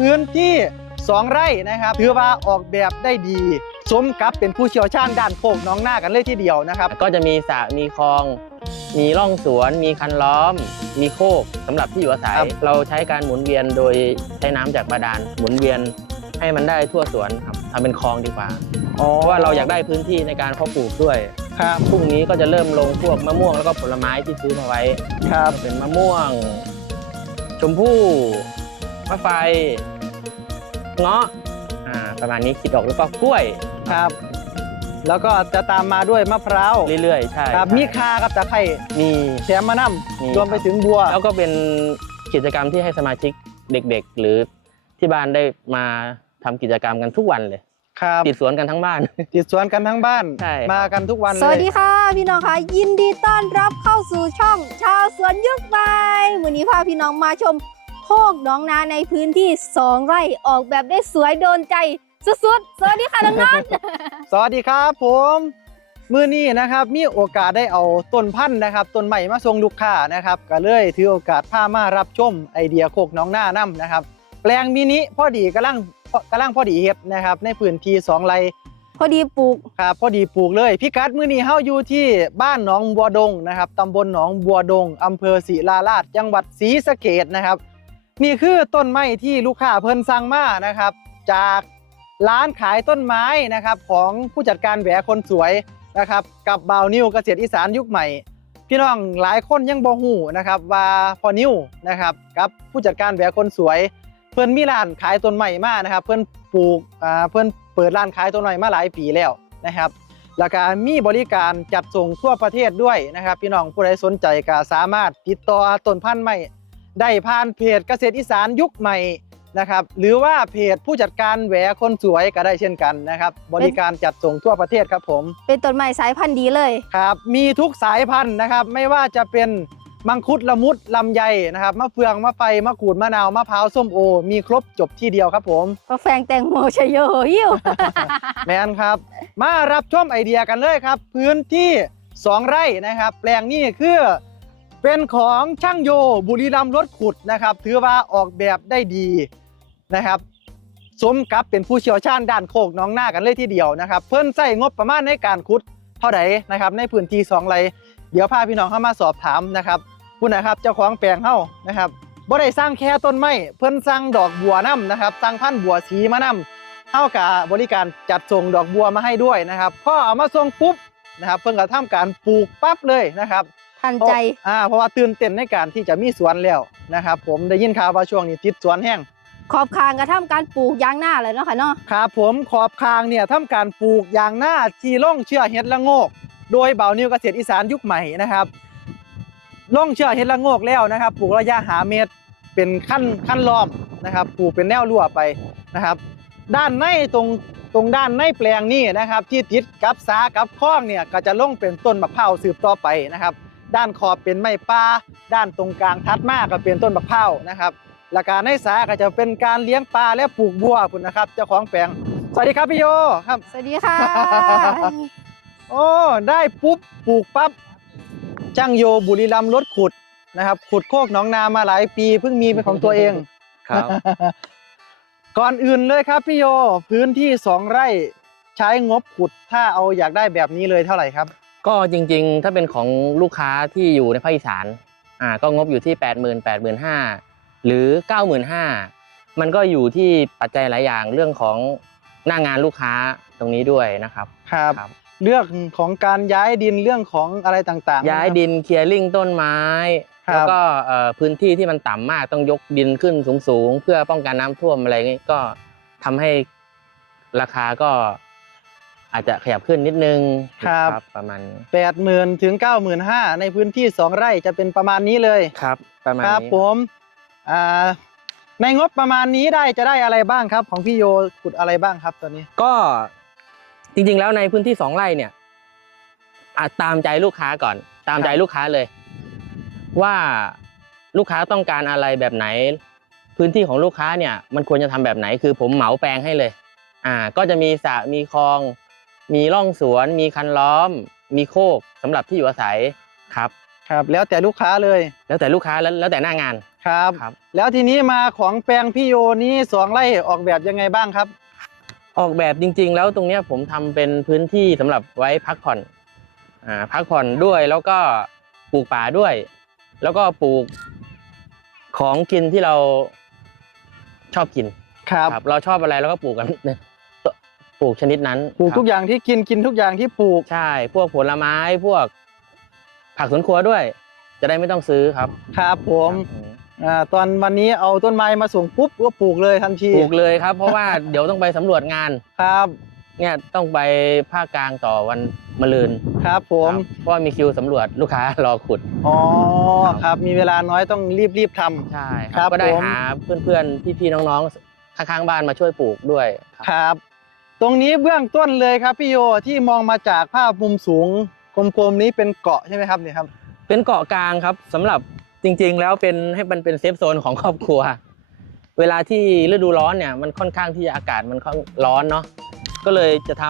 พื้นที่สองไร่นะครับ ถือว่าออกแบบได้ดีสมกับเป็นผู้เชี่ยวชาญด้านโคกน้องหน้ากันเลยทีเดียวนะครับ ก็จะมีสระมีคลอง มีร่องสวน มีคันล้อม มีโคกสำหรับที่อยู่อาศัยครับเราใช้การหมุนเวียนโดยใช้น้ำจากบาดาลหมุนเวียนให้มันได้ทั่วสวนครับทำเป็นคลองดีกว่าอ๋อเพราะว่าเราอยากได้พื้นที่ในการเพาะปลูกด้วยครับพรุ่งนี้ก็จะเริ่มลงพวกมะม่วงแล้วก็ผลไม้ที่ซื้อมาไว้ครับเป็นมะม่วง ชมพู่ มะไฟเงาะอ่าประมาณนี้คิดออกแล้วก็กล้วยครับ แล้วก็จะตามมาด้วยมะพร้าวเรื่อยๆใช่ครับใช่มีคากับตะไคร้มี แถมมะน้มีำรวมไปถึงบัว แล้วก็เป็นกิจกรรมที่ให้สมาชิกเด็ก ๆ หรือที่บ้านได้มาทำกิจกรรมกันทุกวันเลยครับติดสวนกันทั้งบ้าน ติดสวนกันทั้งบ้านใช่มากันทุกวันเลย สวัสดีค่ะ พี่น้องค่ะยินดีต้อนรับเข้าสู่ช่อง ชาวสวนยุคใหม่วันนี้พาพี่น้องมาชมโคกหน้องนาในพื้นที่ 2 ไร่ออกแบบได้สวยโดนใจสุดๆ สวัสดีค่ะน้องนัทสวัสดีครับผมมื้อนี้นะครับมีโอกาสได้เอาต้นพันธุ์นะครับต้นใหม่มาส่งลูกค้านะครับก็เลยถือโอกาสพามารับชมไอเดียโคกน้องหน้านํนะครับ แปลงมินิพอดีกำลังกำลังพอดีเฮ็ดนะครับ ในพื้นที่สองไร่พอดีปลูกครับพอดีปลูกเลยพิกัดมื้อนี้เฮาอยู่ที่บ้านหนองบัวดงนะครับตำบลหนองบัวดงอำเภอศรีลาลาชจังหวัดศรีสะเกษนะครับ นี่คือต้นไม้ที่ลูกค้าเพิ่นสั่งมานะครับ จากร้านขายต้นไม้นะครับ ของผู้จัดการแหวคนสวยนะครับ กับบ่าวนิวเกษตรอีสานยุคใหม่ พี่น้องหลายคนยังบ่ฮู้นะครับว่าพอนิวนะครับกับผู้จัดการแหวคนสวย เพิ่นมีร้านขายต้นไม้มานะครับ เพิ่นปลูกอ่าเพิ่นเปิดร้านขายต้นไม้มาหลายปีแล้วนะครับแล้วก็มีบริการจัดส่งทั่วประเทศด้วยนะครับ พี่น้องผู้ใดสนใจก็สามารถติดต่อต้นพันธุ์ไม้ ได้ผ่านเพจเกษตรอีสานยุคใหม่นะครับ หรือว่าเพจผู้จัดการแหวคนสวยก็ได้เช่นกันนะครับ บริการจัดส่งทั่วประเทศครับผม เป็นต้นไม้สายพันธุ์ดีเลยครับ มีทุกสายพันธุ์นะครับ ไม่ว่าจะเป็นมังคุดละมุดลำไยนะครับมะเฟืองมะไฟมะขูดมะนาวมะพร้าวส้มโอ มีครบจบที่เดียวครับผมกาแฟงแตงโมชัยโยหิวแมนครับ มารับชมไอเดียกันเลยครับ พื้นที่ 2 ไร่นะครับ แปลงนี้คือ เป็นของช่างโยบุรีรัมย์รถขุดนะครับ ถือว่าออกแบบได้ดีนะครับ สมกับเป็นผู้เชี่ยวชาญด้านโคกน้องหน้ากันเลยทีเดียวนะครับ เพิ่นใส่งบประมาณในการขุดเท่าไหร่นะครับ ในพื้นที่2ไร่เดี๋ยวพาพี่น้องเข้ามาสอบถามนะครับผู้นะครับเจ้าของแปลงเฮานะครับบ่ได้สร้างแค่ต้นไม้เพิ่นสร้างดอกบัวน้ำนะครับสร้างพันธุ์บัวสีมาน้ำเท่ากับบริการจัดส่งดอกบัวมาให้ด้วยนะครับพอเอามาส่งปุ๊บนะครับ เพิ่งกระทำการปลูกปั๊บเลยนะครับ ทันใจเพราะอ่าเพราะว่าตื่นเต้นในการที่จะมีสวนแล้วนะครับ ผมได้ยินข่าวว่าช่วงนี้ติดสวนแห้งขอบคางกระทำการปลูกยางหน้าเลยเนาะค่ะเนาะครับผมขอบคางเนี่ยทำการปลูกอย่างหน้าที่ล่องเชื่อเห็ดละโงก โดยเบานิวเกษตรอีสานยุคใหม่นะครับล่องเชื่อเห็ดละโงกแล้วนะครับปลูกระยะหาเมตรเป็นขั้นขั้นล้อมนะครับปลูกเป็นแนวรั่วไปนะครับ ด้านในตรงตรงด้านในแปลงนี่นะครับ ที่ติดกับสากับคล้องเนี่ยก็จะลงเป็นต้นมะพร้าวสืบต่อไปนะครับ ด้านขอบเป็นไม้ป่าด้านตรงกลางทัดมาก็เป็นต้นมะพร้าวนะครับและการในสาก็จะเป็นการเลี้ยงปลาและปลูกบัวคุณนะครับ เจ้าของแปลงสวัสดีครับพี่โยครับ สวัสดีค่ะ โอ้ได้ปุ๊บปลูกปั๊บจ้างโยบุรีรัมย์รถขุดนะครับ ขุดโคกหนองนามาหลายปีเพิ่งมีเป็นของตัวเองครับ ก่อนอื่นเลยครับพี่โยพื้นที่สองไร่ใช้งบขุดถ้าเอาอยากได้แบบนี้เลยเท่าไหร่ครับ ก็จริงๆ ถ้าเป็นของลูกค้าที่อยู่ในภาคอีสานอ่าก็งบอยู่ที่ 8 0 0 0 0 8 5 0 0 0 หรือ 95,000 มันก็อยู่ที่ปัจจัยหลายอย่างเรื่องของหน้างานลูกค้าตรงนี้ด้วยนะครับ ครับครับ เรื่องของการย้ายดินเรื่องของอะไรต่างๆย้ายนะครับดินเคลียร์ลิงต้นไม้ ครับแล้วก็เอ่อพื้นที่ที่มันต่ำมากต้องยกดินขึ้นสูงๆ เพื่อป้องกันน้ำท่วมอะไรอย่างนี้ก็ทำให้ราคาก็ อาจจะขยับขึ้นนิดนึงประมาณนี้แปดหมื่นถึงเก้าหมื่นห้าในพื้นที่สองไร่จะเป็นประมาณนี้เลยครับ ประมาณครับนี้ผมอ่าในงบประมาณนี้ได้จะได้อะไรบ้างครับ ของพี่โยขุดอะไรบ้างครับตอนนี้ ก็จริง ๆ แล้วในพื้นที่สองไร่เนี่ยอาจตามใจลูกค้าก่อน ตามใจครับลูกค้าเลย ว่าลูกค้าต้องการอะไรแบบไหน พื้นที่ของลูกค้าเนี่ย มันควรจะทำแบบไหนคือผมเหมาแปลงให้เลย อ่า ก็จะมีสระมีคลอง มีร่องสวน มีคันล้อม มีโคกสำหรับที่อยู่อาศัยครับ ครับ แล้วแต่ลูกค้าเลยแล้วแต่ลูกค้าแล้วแล้วแต่หน้างานครับ ครับ แล้วทีนี้มาของแปลงพี่โยนี้สองไร่ออกแบบยังไงบ้างครับ ออกแบบจริง ๆ แล้วตรงเนี้ยผมทำเป็นพื้นที่สำหรับไว้พักผ่อนอ่าพักผ่อนด้วยแล้วก็ปลูกป่าด้วย แล้วก็ปลูกของกินที่เราชอบกินครับครับเราชอบอะไรเราก็ปลูกกัน ปลูกชนิดนั้นปลูกครับทุกอย่างที่กินกินทุกอย่างที่ปลูกใช่ พวกผลไม้พวก ผักสวนครัวด้วย จะได้ไม่ต้องซื้อครับ ครับผมครับอ่าตอนวันนี้เอาต้นไม้มาส่งปุ๊บก็ปลูกเลยทันทีปลูกเลยครับ เพราะว่าเดี๋ยวต้องไปสำรวจงานครับ เนี่ยต้องไปภาคกลางต่อวันมะรืนครับผมครับเพราะว่ามีคิวสำรวจลูกค้ารอขุดอ๋อครับครับ มีเวลาน้อยต้องรีบรีบทำใช่คครัรับบก็ได้ผมหาเพื่อนๆพี่ๆน้องๆข้างๆบ้านมาช่วยปลูกด้วยครับครับ ตรงนี้เบื้องต้นเลยครับพี่โยที่มองมาจากภาพมุมสูงกลมๆนี้เป็นเกาะใช่ไหมครับเนี่ยครับ เป็นเกาะกลางครับสำหรับจริง ๆ แล้วเป็นให้มันเป็นเซฟโซนของครอบครัว เวลาที่ฤดูร้อนเนี่ยมันค่อนข้างที่จะอากาศมันค่อนร้อนเนาะก็เลยจะท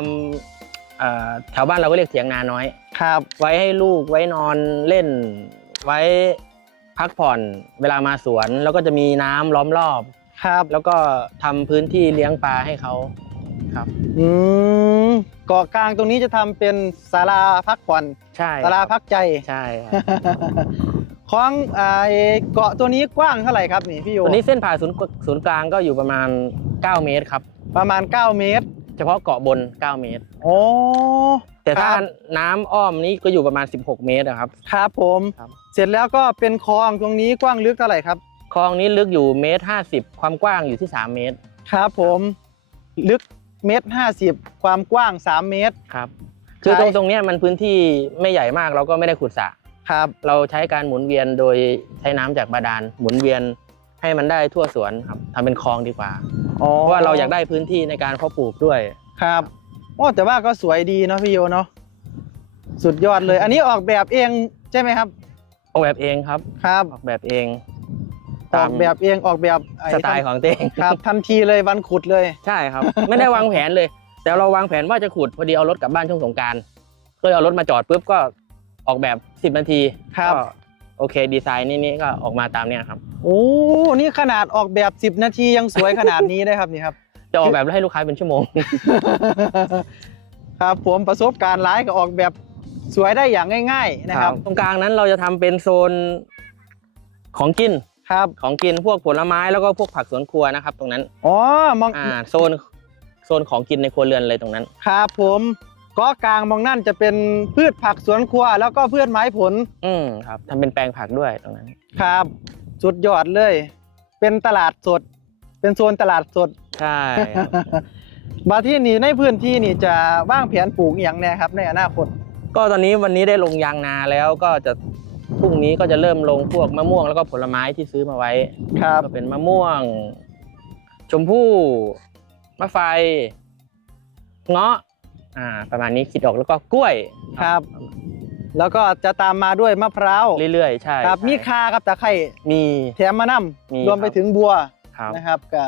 ำเอ่อแถวบ้านเราก็เรียกเถียงนาน้อยครับ ไว้ให้ลูกไว้นอนเล่น ไว้พักผ่อนเวลามาสวน แล้วก็จะมีน้ำล้อมรอบครับ แล้วก็ทำพื้นที่เลี้ยงปลาให้เขา ครับ อืมเกาะกลางตรงนี้จะทำเป็นศาลาพักผ่อนใช่ศาลาพักใจ ใช่ครับของอ่าไอ้เกาะตัวนี้กว้างเท่าไหร่ครับนี่พี่โยตัวนี้เส้นผ่าศูนย์ศูนย์กลางก็อยู่ประมาณ 9 เมตรครับ ประมาณ 9 เมตร เฉพาะเกาะบน 9 เมตรโอ้แต่ถ้าครับน้ำอ้อมนี้ก็อยู่ประมาณ 16 เมตรอะครับครับผมครับเสร็จแล้วก็เป็นคลองตรงนี้กว้างลึกเท่าไหร่ครับคลองนี้ลึกอยู่เมตร50ความกว้างอยู่ที่ 3 เมตร ครับผม ลึก เมตรห้าสิบความกว้าง3เมตร ครับ คือใช่ตรงตรงเนี้ยมันพื้นที่ไม่ใหญ่มากเราก็ไม่ได้ขุดสระครับ เราใช้การหมุนเวียนโดยใช้น้ำจากบาดาลหมุนเวียนให้มันได้ทั่วสวนครับทำเป็นคลองดีกว่าอ๋อเพราะว่าเราอยากได้พื้นที่ในการเพาะปลูกด้วยครับโอ้แต่ว่าก็สวยดีเนาะพี่โยเนาะสุดยอดเลย อันนี้ออกแบบเองใช่ไหมครับ ออกแบบเองครับครับออกแบบเอง ออกแบบเองออกแบบไสไตล์ของตัวเองครับทันทีเลยวันขุดเลย ใช่ครับ ไม่ได้วางแผนเลย แต่เราวางแผนว่าจะขุดพอดีเอารถกลับบ้านช่วงสงกรารก็เลยเอารถมาจอดปุ๊บก็ออกแบบ 10 นาทีครับ ก็โอเค ดีไซน์นี่นี่ก็ออกมาตามเนี้ยครับ โอ้นี่ขนาดออกแบบ 10 นาทียังสวยขนาดนี้ได้ครับนี่ครับ จะออกแบบให้ลูกค้าเป็นชั่วโมง ครับผมประสบการณ์หลายก็ออกแบบสวยได้อย่างง่าย ๆ นะครับ ตรงกลางนั้นเราจะทำเป็นโซนของกิน ครับของกินพวกผลไม้แล้วก็พวกผักสวนครัวนะครับ ตรงนั้นอ๋อมองอ่าโซนโซนของกินในครัวเรือนเลยตรงนั้น ครับผมก็กลางมองนั่นจะเป็นพืชผักสวนครัว แล้วก็พืชไม้ผล อืมครับทำเป็นแปลงผักด้วยตรงนั้น ครับสุดยอดเลย เป็นตลาดสด เป็นโซนตลาดสด ใช่ครับมาที่นี่ในพื้นที่นี่จะว่างแผนปลูกอหย่างแน่ครับ ในอนาคต ก็ตอนนี้วันนี้ได้ลงยางนาแล้วก็จะพ รุ่งนี้ก็จะเริ่มลงพวกมะม่วงแล้วก็ผลไม้ที่ซื้อมาไว้ครับ ก็เป็นมะม่วง ชมพู่มะไฟ เงาะ อ่า ประมาณนี้คิดออกแล้วก็กล้วยครับ แล้วก็จะตามมาด้วยมะพร้าวเรื่อยๆใช่ครับใช่มีคากับตะไคร้มีแถมมะนมีำรวมไปครับถึงบัวครับนะครับก็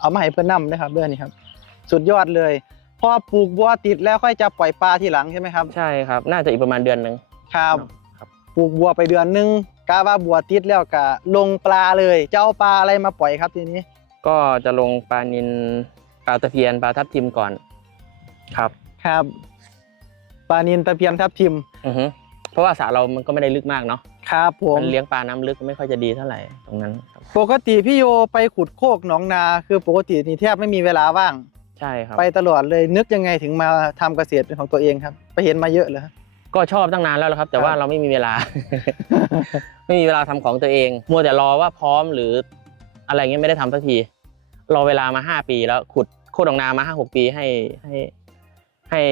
เอามาให้เพื่อนนำนะครับเรื่องนี้ครับ สุดยอดเลยพอปลูกบัวติดแล้วค่อยจะปล่อยปลาทีหลังใช่ไหมครับ ใช่ครับ น่าจะอีกประมาณเดือนหนึ่งครับครับ ปลูกบัวไปเดือนหนึงกาว่าบัวติดแล้วก็ลงปลาเลยจะเอาปลาอะไรมาปล่อยครับทีนี้ ก็จะลงปลานินปลาตะเพียนปลาทับทิมก่อน ครับครับปลานินตะเพียนทับทิมอือฮึเพราะว่าสระเรามันก็ไม่ได้ลึกมากเนาะครับผมมันเลี้ยงปลาน้ำลึกไม่ค่อยจะดีเท่าไหร่ตรงนั้นครับปกติพี่โยไปขุดโคกหนองนา คือปกตินี่แทบไม่มีเวลาว่าง ใช่ครับ ไปตลอดเลยนึกยังไงถึงมาทำเกษตรเป็นของตัวเองครับ ไปเห็นมาเยอะเลย ก็ชอบตั้งนานแล้วละครับ แต่ครับว่าเราไม่มีเวลา ไม่มีเวลาทำของตัวเอง มัวแต่รอว่าพร้อมหรืออะไรเงี้ยไม่ได้ทำสักที รอเวลามาห้าปีแล้วขุดโคดองนามาห้าหกปีให้ให้ให้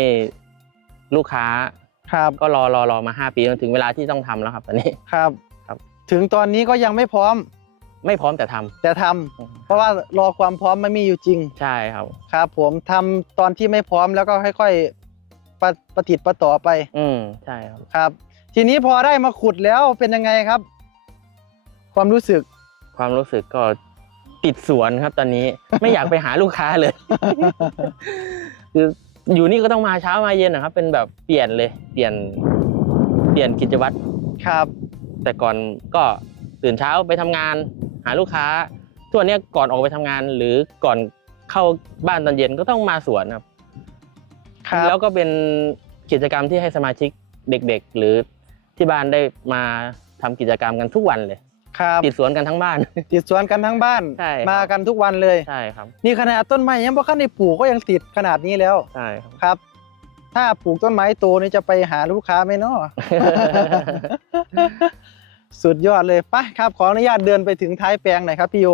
ลูกค้าครับก็รอรอรอมาห้าปีจนถึงเวลาที่ต้องทำแล้วครับตอนนี้ครับครับ ถึงตอนนี้ก็ยังไม่พร้อม ไม่พร้อมแต่ทำแต่ทำเพราะว่ารอความพร้อมมันมีอยู่จริง ใช่ครับ ครับ ผมทำตอนที่ไม่พร้อมแล้วก็ค่อย ๆ ปะประติดประต่อไป อืมใช่ครับ ครับ ทีนี้พอได้มาขุดแล้วเป็นยังไงครับ ความรู้สึก ความรู้สึกก็ติดสวนครับ ตอนนี้ ไม่อยากไปหาลูกค้าเลย คืออยู่นี่ก็ต้องมาเช้ามาเย็นนะครับ เป็นแบบเปลี่ยนเลย เปลี่ยน เปลี่ยนกิจวัตรครับ แต่ก่อนก็ตื่นเช้าไปทำงาน หาลูกค้าตัวนเนี้ยก่อนออกไปทำงาน หรือก่อนเข้าบ้านตอนเย็นก็ต้องมาสวนครับ ครับแล้วก็เป็นกิจกรรมที่ให้สมาชิกเด็กๆ หรือที่บ้านได้มาทำกิจกรรมกันทุกวันเลย ครับติดสวนกันทั้งบ้าน ติดสวนกันทั้งบ้าน ใช่ครับ มากันทุกวันเลย ใช่ครับนี่ขนาดต้นไม้ยังบ่คันได้ปลูกก็ยังติดขนาดนี้แล้วใช่ครับ ครับ ถ้าปลูกต้นไม้โตนี่จะไปหาลูกค้าไหมเนาะ สุดยอดเลยไปครับ ขออนุญาตเดินไปถึงท้ายแปลงหน่อยครับพี่โย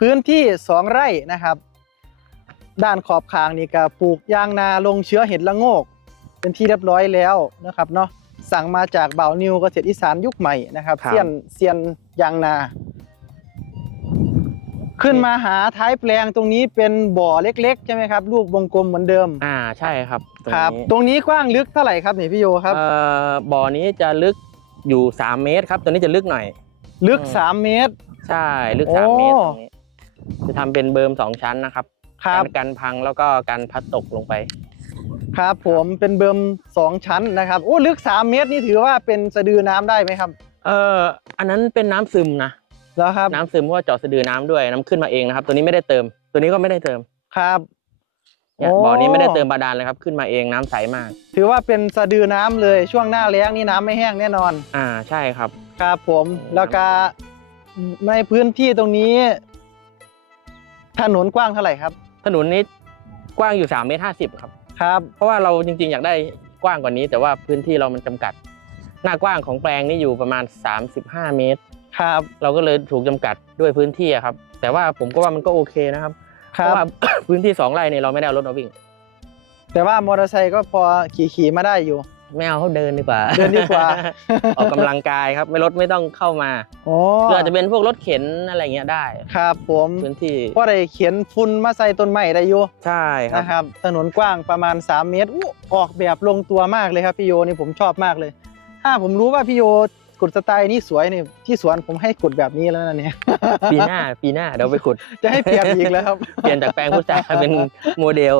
พื้นที่ 2 ไร่นะครับ ด้านขอบคางนี่ก็ปลูกยางนาลงเชื้อเห็ดละโงก เป็นที่เรียบร้อยแล้วนะครับเนาะสั่งมาจากเบานิวเกษตรอีสานยุคใหม่นะครับครับ เซียนเซียนยางนา ขึ้นมาหาท้ายแปลงตรงนี้เป็นบ่อเล็กๆใช่ไหมครับรูปวงกลมเหมือนเดิมอ่าใช่ครับตรงครับ นี้ตรงนี้กว้างลึกเท่าไหร่ครับนี่พี่โยครับ เอ่อบ่อนี้จะลึกอยู่ 3 เมตรครับ ตัวนี้จะลึกหน่อย ลึก อืม 3 เมตร ใช่ลึกโอ้3เมตรตรงนี้จะทำเป็นเบิร์มสองชั้นนะครับ ครับ กันกันพังแล้วก็กันพัดตกลงไป ครับผมเป็นเบิร์มสองชั้นนะครับโอ้ลึก 3 เมตรนี่ถือว่าเป็นสะดือน้ำได้ไหมครับเอ่ออันนั้นเป็นน้ำซึมนะ แล้วครับน้ำซึมเพราะว่าเจาะสะดือน้ำด้วยน้ำขึ้นมาเองนะครับ ตัวนี้ไม่ได้เติม ตัวนี้ก็ไม่ได้เติมครับ เนี่ยโอ้ บ่อนี้ไม่ได้เติมบาดาลเลยครับขึ้นมาเองน้ำใสมาก ถือว่าเป็นสะดือน้ำเลยช่วงหน้าแล้งนี่น้ำไม่แห้งแน่นอน อ่าใช่ครับ ครับผมโอ้แล้วก็ในพื้นที่ตรงนี้ ถนนกว้างเท่าไหร่ครับ ถถนนนี้กว้างอยู่3เมตร50ครับ ครับ เพราะว่าเราจริงๆ อยากได้กว้างกว่านี้ แต่ว่าพื้นที่เรามันจำกัด หน้ากว้างของแปลงนี่อยู่ประมาณ 35 เมตร ครับ เราก็เลยถูกจำกัดด้วยพื้นที่อะครับ แต่ว่าผมก็ว่ามันก็โอเคนะครับคเพรับราะว่า พื้นที่สองไร่เนี่ยเราไม่ได้เอารถมาวิ่ง แต่ว่ามอเตอร์ไซค์ก็พอขี่ขี่มาได้อยู่ ไม่เอาเขาเดินดีกว่า เดินดีกว่า ออกกำลังกายครับไม่รถไม่ต้องเข้ามาโอ้หรืออาจจะเป็นพวกรถเข็นอะไรเงี้ยได้ ครับผมพื้นที่ก็ได้เขียนฝุ่นมาใส่ต้นไม้ได้อยู่ใช่ครับนะครับ ถนนกว้างประมาณ 3 เมตรอู้ออกแบบลงตัวมากเลยครับพี่โยนี่ผมชอบมากเลย ถ้าผมรู้ว่าพี่โยกุดสไตล์นี้สวยนี่ที่สวนผมให้กุดแบบนี้แล้วนะเนี่ยปีหน้าปีหน้าเดี๋ยวไปขุด จะให้เปลี่ยนอีกแล้วครับเปลี่ยนจากแปลงพุทราเป็นโมเดล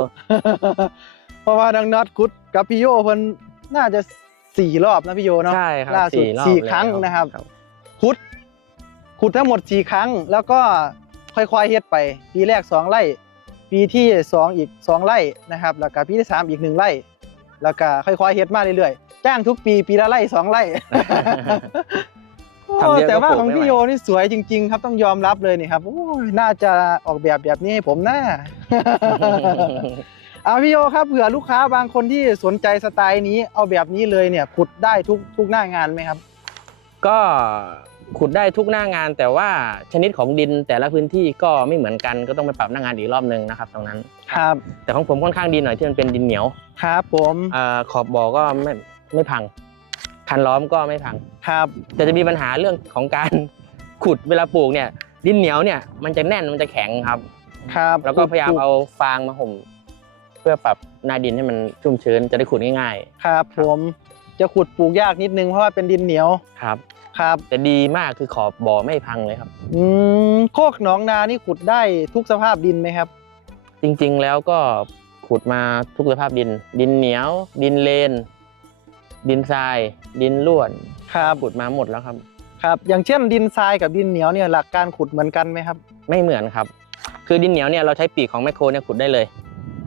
เพราะว่าดังน็อตกุดกับพี่โยเพิ่น น่าจะสี่รอบนะพี่โยเนาะใช่ครับล่าสุดสี่รอบสี่แล้วครั้งนะครับขุดขุดทั้งหมดสี่ครั้ง แล้วก็ค่อยๆเฮ็ดไป ปีแรกสองไร่ ปีที่สองอีกสองไร่นะครับ แล้วก็ปีที่สามอีกหนึ่งไร่ แล้วก็ค่อยๆเฮ็ดมาเรื่อยๆ จ้างทุกปีปีละไร่สองไร่ทำเยอะแต่ว่าก็ปลูกของไม่พี่ไหวโยนี่สวยจริง ๆ ครับต้องยอมรับเลยนี่ครับโอ้ยน่าจะออกแบบแบบนี้ให้ผมน่าเอาพี่โยครับเผื่อลูกค้าบางคนที่สนใจสไตล์นี้เอาแบบนี้เลยเนี่ยขุดได้ทุกทุกหน้างานไหมครับ ก็ขุดได้ทุกหน้างาน แต่ว่าชนิดของดินแต่ละพื้นที่ก็ไม่เหมือนกันก็ต้องไปปรับหน้างานอีกรอบหนึ่งนะครับตรงนั้นครับ แต่ของผมค่อนข้างดีหน่อยที่มันเป็นดินเหนียวครับ ผมเอ่อขอบบ่อก็ไม่ไม่พัง คันล้อมก็ไม่พังครับ แต่จะมีปัญหาเรื่องของการขุดเวลาปลูกเนี่ย ดินเหนียวเนี่ยมันจะแน่นมันจะแข็งครับ ครับ แล้วก็พยายามเอาฟางมาห่มเพื่อปรับหน้าดินให้มันชุ่มชื้นจะได้ขุดง่ายครับผมจะขุดปลูกยากนิดนึงเพราะว่าเป็นดินเหนียวๆ ครับ ครับแต่ดีมากคือขอบบ่อไม่พังเลยครับ อืมโคกหนองนานี่ขุดได้ทุกสภาพดินไหมครับ จริงๆแล้วก็ขุดมาทุกสภาพดิน ดินเหนียว ดินเลน ดินทราย ดินร่วนครับขุดมาหมดแล้วครับ ครับ อย่างเช่นดินทรายกับดินเหนียวเนี่ยหลักการขุดเหมือนกันไหมครับ ไม่เหมือนครับ คือดินเหนียวเนี่ยเราใช้ปีกของแมคโครเนี่ยขุดได้เลย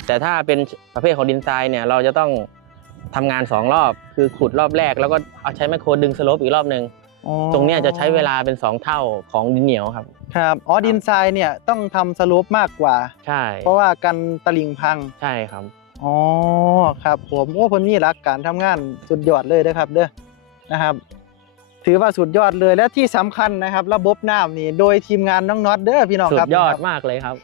แต่ถ้าเป็นประเภทของดินทรายเนี่ยเราจะต้องทำงานสองรอบ คือขุดรอบแรก แล้วก็เอาใช้แมคโครดึงสโลปอีกรอบหนึ่งอ๋อตรงเนี้ยจะใช้เวลาเป็นสองเท่าของดินเหนียวครับ ครับ อ๋อ ดินทรายเนี่ยต้องทำสโลปมากกว่า ใช่ เพราะว่ากันตลิ่งพัง ใช่ครับ อ๋อ ครับผมโอ้เพิ่นมีหลักการทำงานสุดยอดเลยนะครับ เด้อ นะครับ ถือว่าสุดยอดเลย และที่สำคัญนะครับ ระบบน้ำนี่ โดยทีมงานน้องน็อตเด้อพี่น้องสุครับดยอดนะครับมากเลยครับ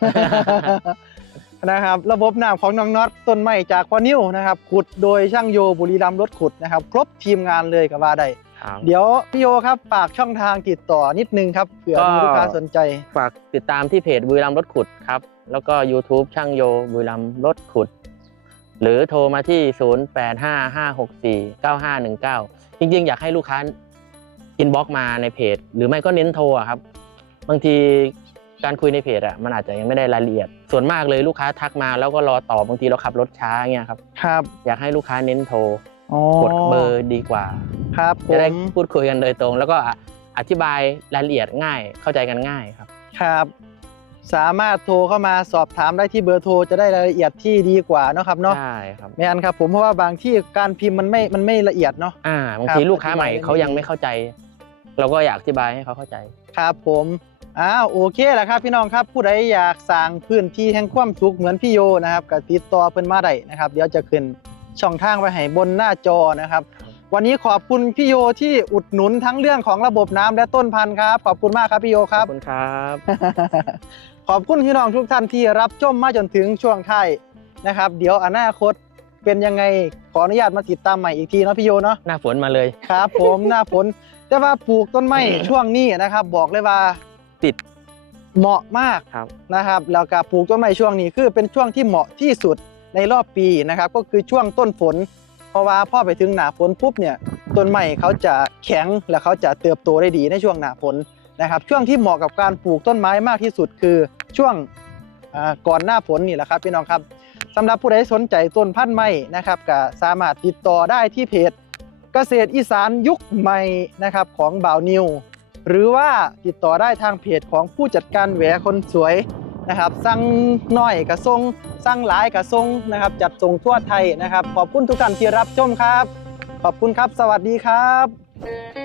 นะครับ ระบบน้ำของน้องน็อตต้นไม้จากพอนิ้วนะครับขุดโดยช่างโยบุรีรัมย์รถขุดนะครับ ครบทีมงานเลยก็ว่าได้ครับเดี๋ยวพี่โยครับฝากช่องทางติดต่อนิดนึงครับเผื่อมีก็ลูกค้าสนใจ ฝากติดตามที่เพจบุรีรัมย์รถขุดครับ แล้วก็ YouTube ช่างโยบุรีรัมย์รถขุด หรือโทรมาที่ 0855649519 จริงๆ อยากให้ลูกค้าอินบ็อกมาในเพจ หรือไม่ก็เน้นโทรอะครับ บางที การคุยในเพจอะมันอาจจะยังไม่ได้รายละเอียด ส่วนมากเลยลูกค้าทักมาแล้วก็รอตอบบางทีเราขับรถช้าเงี้ยครับครับ อยากให้ลูกค้าเน้นโทรอ๋อกดเบอร์ดีกว่า ครับผจะได้มพูดคุยกันโดยตรง แล้วก็อธิบายรายละเอียดง่ายเข้าใจกันง่ายครับ ครับ สามารถโทรเข้ามาสอบถามได้ที่เบอร์โทรจะได้รายละเอียดที่ดีกว่าเนาะครับเนาะใช่ครับไม่อันครับผมเพราะว่าบางที่การพิมพ์มันไม่มันไม่ละเอียดเนาะอ่าบางครับทีลูกค้าใหม่อธิบายได้เขายังไม่เข้าใจ เราก็อยากอธิบายให้เขาเข้าใจ ครับผม อ้าวโอเคแหละครับพี่น้องครับผู้ใดอยากสร้างพื้นที่แห่งความสุขเหมือนพี่โยนะครับก็ติดต่อเพิ่นมาได้นะครับ เดี๋ยวจะขึ้นช่องทางไว้ให้บนหน้าจอนะครับ วันนี้ขอบคุณพี่โยที่อุดหนุนทั้งเรื่องของระบบน้ำและต้นพันธุ์ครับ ขอบคุณมากครับพี่โยคขรัอบ บคุณครับ ขอบคุณพี่น้องทุกท่านที่รับชมมาจนถึงช่วงท้ายนะครับ เดี๋ยวอนาคตเป็นยังไงขออนุญาตมาติดตามใหม่อีกทีเนาะพี่โยเนาะหน้าฝนมาเลย ครับ ผมหน้าฝนแต่ว่าปลูกต้นไม้ช่วงนี้นะครับ บอกเลยว่า ติด เหมาะมากครับ นะครับ แล้วก็ปลูกต้นไม้ช่วงนี้คือเป็นช่วงที่เหมาะที่สุดในรอบปีนะครับ ก็คือช่วงต้นฝน เพราะว่าพอไปถึงหน้าฝนปุ๊บเนี่ยต้นไม้เขาจะแข็งและเขาจะเติบโตได้ดีในช่วงหน้าฝนนะครับ ช่วงที่เหมาะกับการปลูกต้นไม้มากที่สุดคือช่วงอ่าก่อนหน้าฝนนี่แหละครับพี่น้องครับสำหรับผู้ใดสนใจต้นพันธุ์ไม้นะครับก็สามารถติดต่อได้ที่เพจเกษตรอีสานยุคใหม่นะครับของบ่าวนิว หรือว่าติดต่อได้ทางเพจของผู้จัดการแหวคนสวยนะครับสั่งน้อยกระทรงสั่งหลายกระทรงนะครับ จัดส่งทั่วไทยนะครับ ขอบคุณทุกท่านที่รับชมครับ ขอบคุณครับ สวัสดีครับ